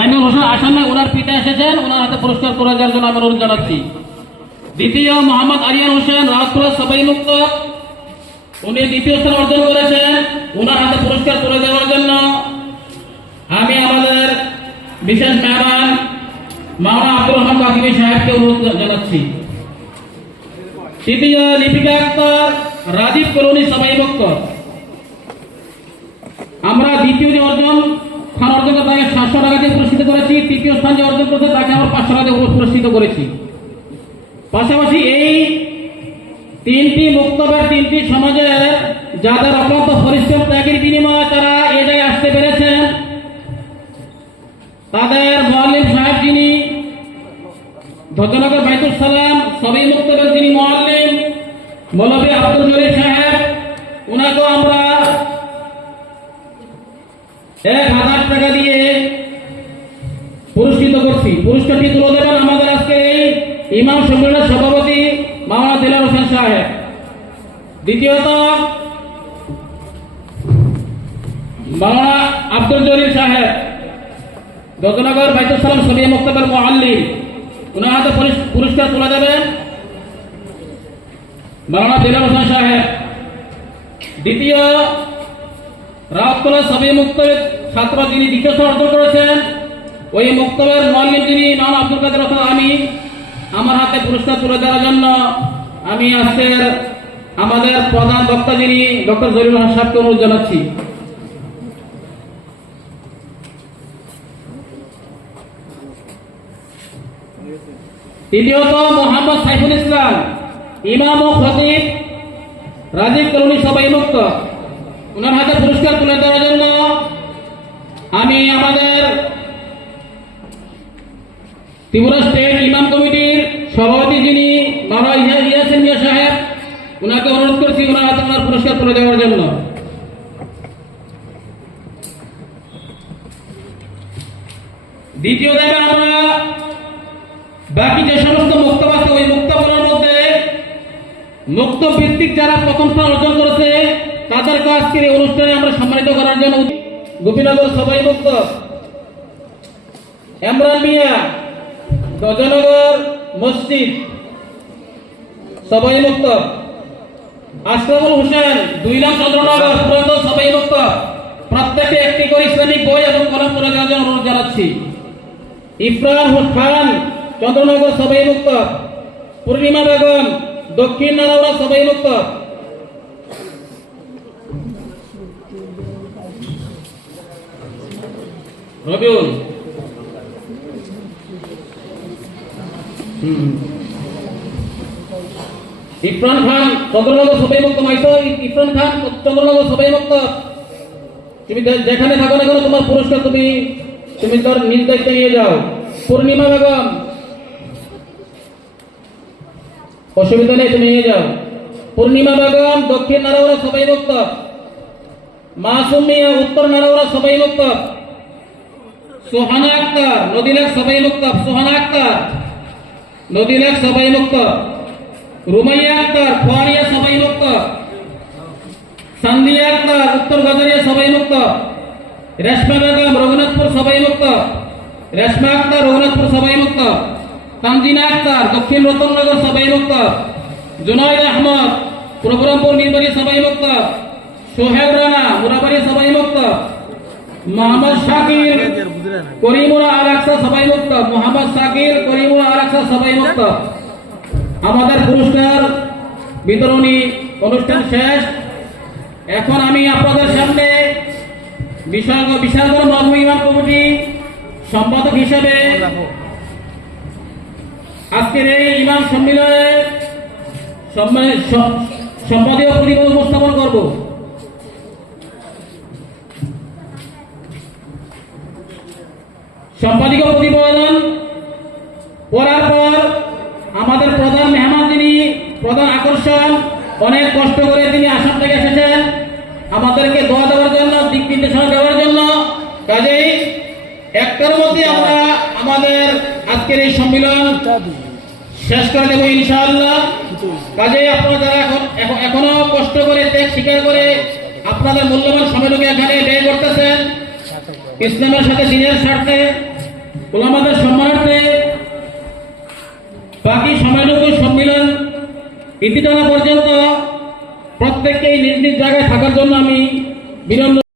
সাইনুল হোসেন আসামে ওনার পিতা এসেছেন, ওনার হাতে পুরস্কার করে দেওয়ার জন্য আমি অনুরোধ জানাচ্ছি। দ্বিতীয় মোহাম্মদ আরিয়ান হোসেন রাজপুরা সবাই মুক্ত, উনি দ্বিতীয় স্থান অর্জন করেছেন, ওনার হাতে পুরস্কার করে দেওয়ার জন্য আমি আমাদের বিশেষ মেহমান মাওলানা আব্দুর রহমান কাকিমি সাহেবকে অনুরোধ জানাচ্ছি। তৃতীয় লিপিকা আক্তার রাজীব কলোনি সবাই মুক্ত, আমরা দ্বিতীয় যে অর্জন স্থান অর্জন করে তাকে 700 টাকা দিয়ে পুরস্কৃত করেছি, তৃতীয় স্থান যে অর্জন করেছে তাকে আমরা 500 টাকা দিয়ে পুরস্কৃত করেছি। পাশাপাশি এই তিনটি মুক্তবের তিনটি সমাজের যাদের অক্লান্ত পরিশ্রম ত্যাগের বিনিময়ে তারা এ জায়গায় আসতে পেরেছেন, তাদের মুআল্লিম সাহেব যিনি ধ্বজনগর বাইতুল সালাম সবাই মুক্তবের যিনি মুআল্লিম মৌলভী আব্দুল জলিল সাহেব, ওনাকেও আমরা 1000 টাকা দিয়ে পুরস্কৃত করছি। পুরস্কারটি তুলে দেবেন আমাদের আজকে এই ইমাম সম্মেলনের সভাপতি মাওলানা দিলার হোসেন সাহেব। দ্বিতীয়ত মাওলানা আব্দুল জলিল সাহেব ধ্বজনগর বাইতুল সালাম সবিয়া মুক্তবের মুআল্লিম, ওনার হাতে পুরস্কার তুলে দেবেন মাওলানা দিলার হোসেন সাহেব। দ্বিতীয় রাউতকলা সবিয়া মুক্তবের ছাত্র যিনি দ্বিতীয় স্থান অর্জন করেছেন, ওই মুক্তবের মুআল্লিম যিনি মাওলানা আব্দুল কাদের অর্থাৎ আমি, আমার হাতে পুরস্কার তুলে দেওয়ার জন্য আমি আজকের আমাদের প্রধান বক্তা যিনি ডক্টর জলিল হোসেন সাহেবকে অনুরোধ জানাচ্ছি। তৃতীয়ত মোহাম্মদ সাইফুল ইসলাম ইমাম ও খতিব রাজীব কলোনি সবাই মুক্ত, ওনার হাতে পুরস্কার তুলে দেওয়ার জন্য আমি আমাদের ত্রিপুরা স্টেট ইমাম কমিটির সভাপতি যিনি মাওলানা ইয়াসিন মিয়া সাহেব, ওনাকে অনুরোধ করছি ওনার হাতে ওনার পুরস্কার তুলে দেওয়ার জন্য। দ্বিতীয় জায়গায় আমরা বাকি যে সমস্ত মুক্তব আছে ওই মুক্তবের মধ্যে মুক্ত ভিত্তিক যারা প্রথম স্থান অর্জন করেছে তাদেরকে আজকের এই অনুষ্ঠানে আমরা সম্মানিত করার জন্য গোপীনগর সবাই মুক্ত ইমরান মিয়া ধ্বজনগর মসজিদ সবাই মুক্ত, আশরাফুল হোসেন 2 লাখ চন্দ্রনগর পুরাতন সবাই মুক্ত, প্রত্যেকে একটি করে ইসলামিক বই এবং কলম করে দেওয়ার জন্য অনুরোধ জানাচ্ছি। ইফরান খান চন্দ্রনগর সবাই মুক্ত, পূর্ণিমা বেগম দক্ষিণ নারায়ণ সবাই মুক্ত, রবিউল ইফরান খান চন্দ্রনগর সবাই মুক্ত, ইফরান খান চন্দ্রনগর সবাই মুক্ত, তুমি যেখানে থাকো না কেন তোমার পুরস্কার তুমি তোর নিজ দায়িত্বে নিয়ে যাও। পূর্ণিমা বেগম অসুবিধা নেই, তুমি নিয়ে যাও। পূর্ণিমা বেগম দক্ষিণ নারায়ণ সবাই মুক্ত, মাসুম মিয়া উত্তর নারায়ণ সবাই মুক্ত, সোহানা আক্তার নদীলেখ সবাই মুক্ত, সোহানা আক্তার নদীলেখ সবাই মুক্ত, রুমাইয়া আক্তার খোয়ারিয়া সবাই মুক্ত, সান্দিয়া আক্তার উত্তর গজরিয়া সবাই মুক্ত, রেশমা বেগম রঘুনাথপুর সবাই মুক্ত, রেশমা আক্তার রঘুনাথপুর সবাই মুক্ত, তানজিনা আক্তার দক্ষিণ রতননগর সবাই মুক্ত, জুনাইদ আহমদ প্রোগ্রামপুর নির্বাহী সবাই মুক্ত, সোহেব রানা মুরাবাড়ি সবাই মুক্ত, মোহাম্মদ শাকির করিমুরা আল আকসা সবাই মুক্ত, মোহাম্মদ শাকির করিমুরা আল আকসা সবাই মুক্ত। আমাদের পুরস্কার বিতরণী অনুষ্ঠান শেষ। এখন আমি আপনাদের সামনে বিশালগড় মজমু ইমাম কমিটি সম্পাদক হিসেবে আজকের এই ইমাম সম্মেলনে সম্পাদকীয় প্রতিবেদন উপস্থাপন করব। সম্পাদকীয় প্রতিবেদন পড়ার পর আমাদের প্রধান মেহমান যিনি প্রধান আকর্ষণ, অনেক কষ্ট করে তিনি আসাম থেকে এসেছেন আমাদেরকে দোয়া দেওয়ার জন্য, দিক নির্দেশনা দেওয়ার জন্য। কাজেই একটার মধ্যে আমরা আমাদের আজকের এই সম্মেলন শেষ করে দেব ইনশাআল্লাহ। কাজেই আপনারা যারা এখনো কষ্ট করে ত্যাগ স্বীকার করে আপনাদের মূল্যবান সময়টুকু এখানে ব্যয় করতেছেন ইসলামের সাথে দিনের স্বার্থে, ওলামাদের সম্মানার্থে বাকি সময়টুকু সম্মেলন ইতি টানা পর্যন্ত প্রত্যেককেই নিজ নিজ জায়গায় থাকার জন্য আমি বিনম্র